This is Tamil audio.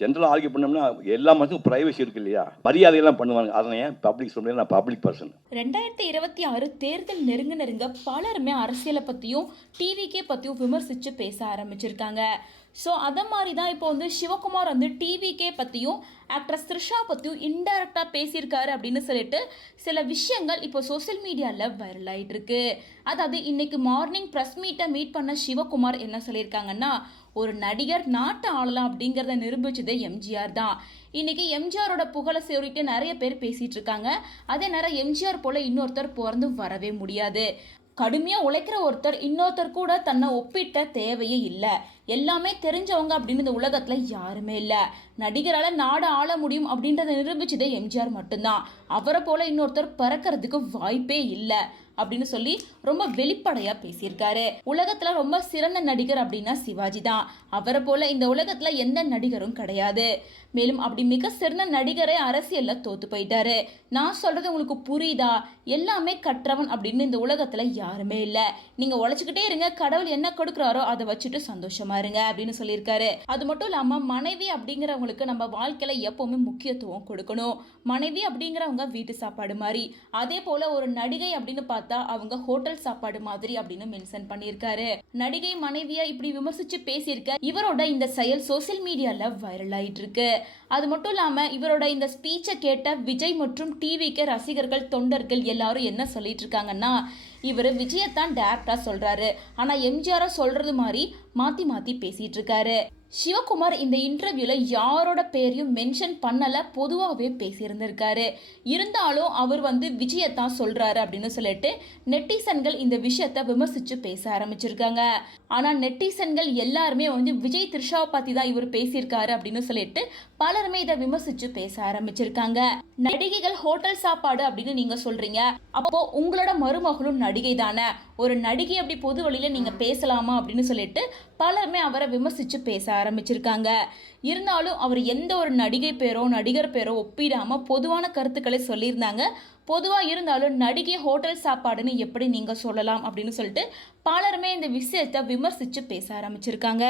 ஜென்ரலாக ஆர்கியூ பண்ணோம்னா எல்லா மனுஷனுக்கும் ப்ரைவசி இருக்கு இல்லையா, மரியாதையெல்லாம் பண்ணுவாங்க. அதை ஏன் பப்ளிக் சொல்ல, நான் பப்ளிக் பர்சன். 2026 தேர்தல் நெருங்க பலருமே அரசியலை பற்றியும் டிவிக்கே பற்றியும் விமர்சித்து பேச ஆரம்பிச்சிருக்காங்க. ஸோ அதை மாதிரி தான் இப்போ வந்து சிவகுமார் வந்து டிவிக்கே பற்றியும் ஆக்ட்ரஸ் த்ரிஷா பற்றியும் இன்டைரக்டாக பேசியிருக்காரு அப்படின்னு சொல்லிட்டு சில விஷயங்கள் இப்போ சோசியல் மீடியாவில் வைரல் ஆகிட்டு இருக்கு. அதாவது இன்னைக்கு மார்னிங் ப்ரெஸ் மீட் பண்ண சிவகுமார் என்ன சொல்லியிருக்காங்கன்னா, ஒரு நடிகர் நாட்டை ஆளலாம் அப்படிங்கிறத நிரூபிச்சது எம்ஜிஆர் தான். இன்னைக்கு எம்ஜிஆரோட புகழை சொல்லிட்டு நிறைய பேர் பேசிட்டு இருக்காங்க. அதே நேரம் எம்ஜிஆர் போல இன்னொருத்தர் பிறந்து வரவே முடியாது. கடுமையாக உழைக்கிற ஒருத்தர் இன்னொருத்தர் கூட தன்னை ஒப்பிட்ட தேவையே இல்லை. எல்லாமே தெரிஞ்சவங்க அப்படின்னு இந்த உலகத்தில் யாருமே இல்லை. நடிகரால் நாடு ஆள முடியும் அப்படின்றத நிரூபிச்சதே எம்ஜிஆர் மட்டும்தான். அவரை போல இன்னொருத்தர் பிறக்கிறதுக்கு வாய்ப்பே இல்லை அப்படின்னு சொல்லி ரொம்ப வெளிப்படையாக பேசியிருக்காரு. உலகத்தில் ரொம்ப சிறந்த நடிகர் அப்படின்னா சிவாஜி தான். அவரை போல இந்த உலகத்தில் எந்த நடிகரும் கிடையாது. மேலும் அப்படி மிக சிறந்த நடிகரே அரசியலில் தோத்து போயிட்டாரு. நான் சொல்றது உங்களுக்கு புரியுதா? எல்லாமே கற்றவன் அப்படின்னு இந்த உலகத்தில் யாருமே இல்லை. நீங்கள் உழைச்சிக்கிட்டே இருங்க, கடவுள் என்ன கொடுக்குறாரோ அதை வச்சுட்டு சந்தோஷமா இருங்க அப்படின்னு சொல்லியிருக்காரு. அது மட்டும் இல்லாமல் மனைவி அப்படிங்கிறவங்களுக்கு நம்ம வாழ்க்கையில் எப்பவுமே முக்கியத்துவம் கொடுக்கணும். மனைவி அப்படிங்கிறவங்க வீட்டு சாப்பாடு மாதிரி, அதே போல ஒரு நடிகை அப்படின்னு பார்த்தா அவங்க ஹோட்டல் சாப்பாடு மாதிரி அப்படின்னு மென்ஷன் பண்ணியிருக்காரு. நடிகை மனைவியா இப்படி விமர்சிச்சு பேசியிருக்க இவரோட இந்த செயல் சோசியல் மீடியால வைரல் ஆயிட்டு இருக்கு. அது மட்டும் இல்லாம இவரோட இந்த ஸ்பீச்சை கேட்ட விஜய் மற்றும் டிவிக்கு ரசிகர்கள் தொண்டர்கள் எல்லாரும் என்ன சொல்லிட்டு இருக்காங்கன்னா, இவர் விஜயத்தான் டேரக்டா சொல்றாரு, ஆனா எம்ஜிஆரை சொல்றது மாதிரி மாத்தி மாத்தி பேசிட்டு இருக்காரு. சிவகுமார் இந்த இன்டர்வியூல யாரோட பேரையும் மென்ஷன் பண்ணல, பொதுவாகவே பேசியிருந்திருக்காரு. இருந்தாலும் அவர் வந்து விஜயத்தான் சொல்றாரு அப்படின்னு சொல்லிட்டு நெட்டிசன்கள் இந்த விஷயத்தை விமர்சிச்சு பேச ஆரம்பிச்சிருக்காங்க. ஆனா நெட்டிசன்கள் எல்லாருமே வந்து விஜய் த்ரிஷாவை பத்தி தான் இவர் பேசியிருக்காரு அப்படின்னு சொல்லிட்டு பலருமே இதை விமர்சிச்சு பேச ஆரம்பிச்சிருக்காங்க. நடிகைகள் ஹோட்டல் சாப்பாடு அப்படின்னு நீங்க சொல்றீங்க, அப்போ உங்களோட மருமகளும் நடிகை தானே, ஒரு நடிகை அப்படி பொது வழியில நீங்க பேசலாமா அப்படின்னு சொல்லிட்டு பலருமே அவரை விமர்சிச்சு பேச ஆரம்பிச்சிருக்காங்க. இருந்தாலும் அவர் எந்த ஒரு நடிகை பேரோ நடிகர் பேரோ ஒப்பிடாம பொதுவான கருத்துக்களை சொல்லியிருந்தாங்க. பொதுவாக இருந்தாலும் நடிகை ஹோட்டல் சாப்பாடுன்னு எப்படி நீங்கள் சொல்லலாம் அப்படின்னு சொல்லிட்டு பலருமே இந்த விஷயத்தை விமர்சித்து பேச ஆரம்பிச்சிருக்காங்க.